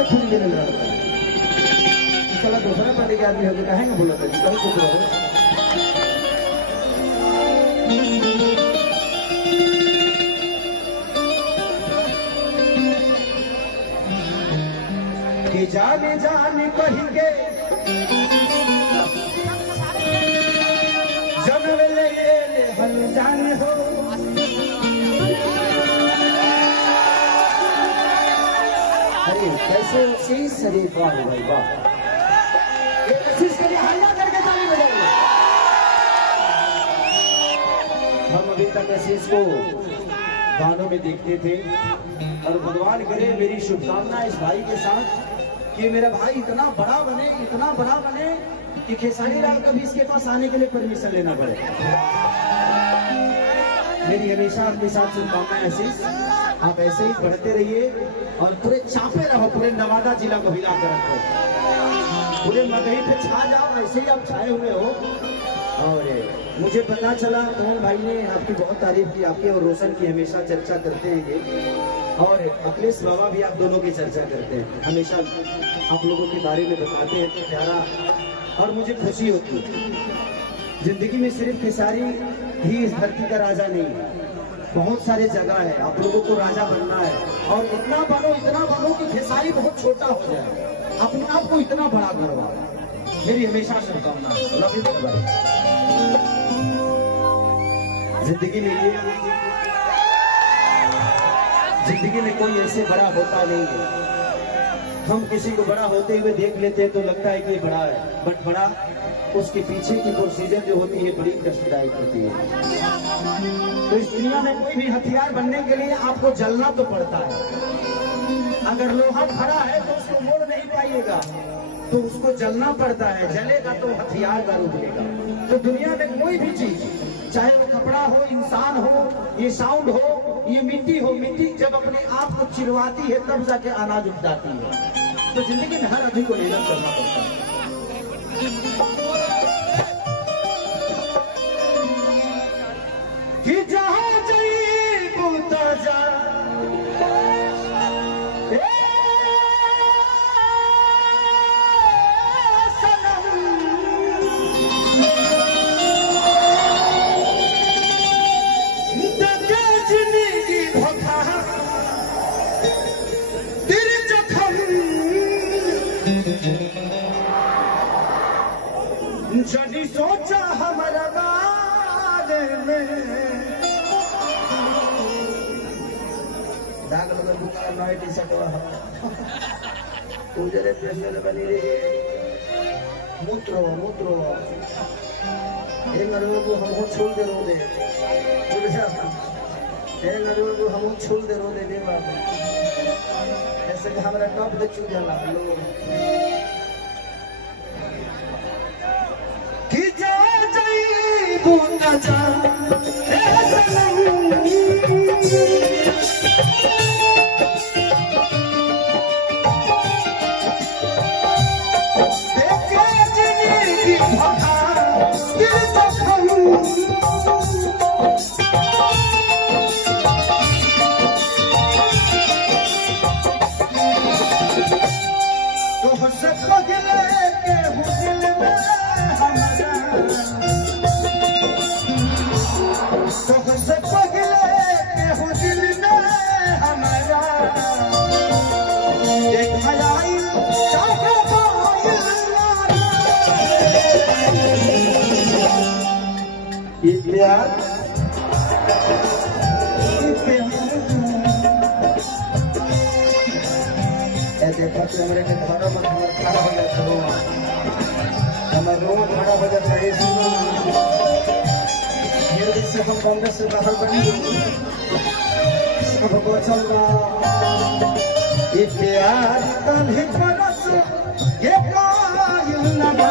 है खुली लेने लड़ता है। चला दूसरा पार्टी के आदमी होकर कहेंगे बोला था कहीं कुछ रहो कि जाने जाने कहेंगे जन्म ले हल जाने हो कैसे शीश शरीफ वाह भाई वाह शीश के लिए हल्ला करके ताली बजाइए। हम अभी तक शीश को गानों में देखते थे और भगवान करे मेरी शुभकामना इस भाई के साथ कि मेरा भाई इतना बड़ा बने कि खेसारी लाल कभी इसके पास आने के लिए परमिशन लेना पड़े। मेरी हमेशा आपके साथ शुभकामनाएं आशीष आप ऐसे ही बढ़ते रहिए और पूरे चापे रहो पूरे नवादा जिला को हिला कर रखो पूरे मगही पे छा जाओ ऐसे ही आप छाए हुए हो। और मुझे पता चला मोहन भाई ने आपकी बहुत तारीफ की आपकी और रोशन की हमेशा चर्चा करते हैं ये और अखिलेश बाबा भी आप दोनों की चर्चा करते हैं हमेशा आप लोगों के बारे में बताते हैं तो प्यारा और मुझे खुशी होती है। जिंदगी में सिर्फ खेसारी ही इस धरती का राजा नहीं है बहुत सारे जगह है आप लोगों को राजा बनना है और इतना बनो कि खेसारी बहुत छोटा हो जाए अपने आप को इतना बड़ा करवा मेरी हमेशा शुभकामना है। जिंदगी में कोई ऐसे बड़ा होता नहीं है हम किसी को बड़ा होते हुए देख लेते हैं तो लगता है कि बड़ा है बट बड़ा उसके पीछे की प्रोसीजर जो होती है बड़ी कष्टदायक होती है। तो इस दुनिया में कोई भी हथियार बनने के लिए आपको जलना तो पड़ता है। अगर लोहा खड़ा है तो उसको मोड़ नहीं पाइएगा तो उसको जलना पड़ता है जलेगा तो हथियार का रूप लेगा। तो दुनिया में कोई भी चीज चाहे वो कपड़ा हो इंसान हो ये साउंड हो ये मिट्टी हो मिट्टी जब अपने आप को चिरवाती है तब जाके अनाज उपजाती है। तो जिंदगी में हर आदमी को मेहनत करना पड़ता है। कि जहाँ जाइबू तो जा सनम दगा जिंदगी धोखा तेरे जखम जनी सोचा हमारा बारे में दाग लगन बुका नए टी शर्ट उजरे प्रेशर बनी रही मूत्रो एंगरो को हम छोड़ दे रो दे एंगरो को हम छोड़ दे रो दे बाबू ऐसे कि हमारा टॉप दे चू जाला लो कि जा जाई बूंदा जा ए सनम मेरे के घर में खड़ा हो जाता है हमारे रोज खड़ा हो जाता है ये से हम कांग्रेस से बाहर बने सबको चलना ये प्यार का भी बरस ये कायल लगा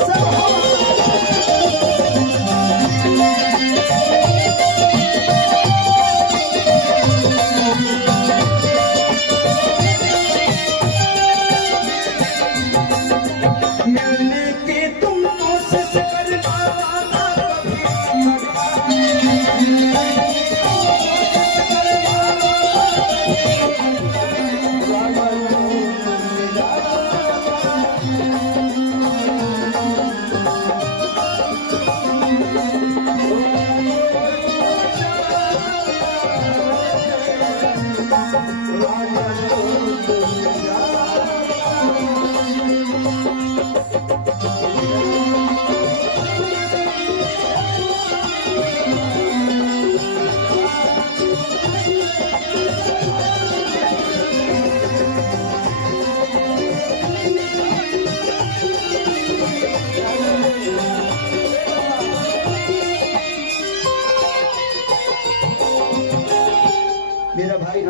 So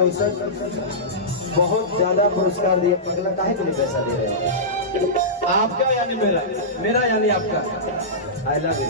रोशन बहुत ज्यादा पुरस्कार दिए, पगला काहे के लिए पैसा दे रहे हैं? आपका यानी मेरा, मेरा यानी आपका। I love you.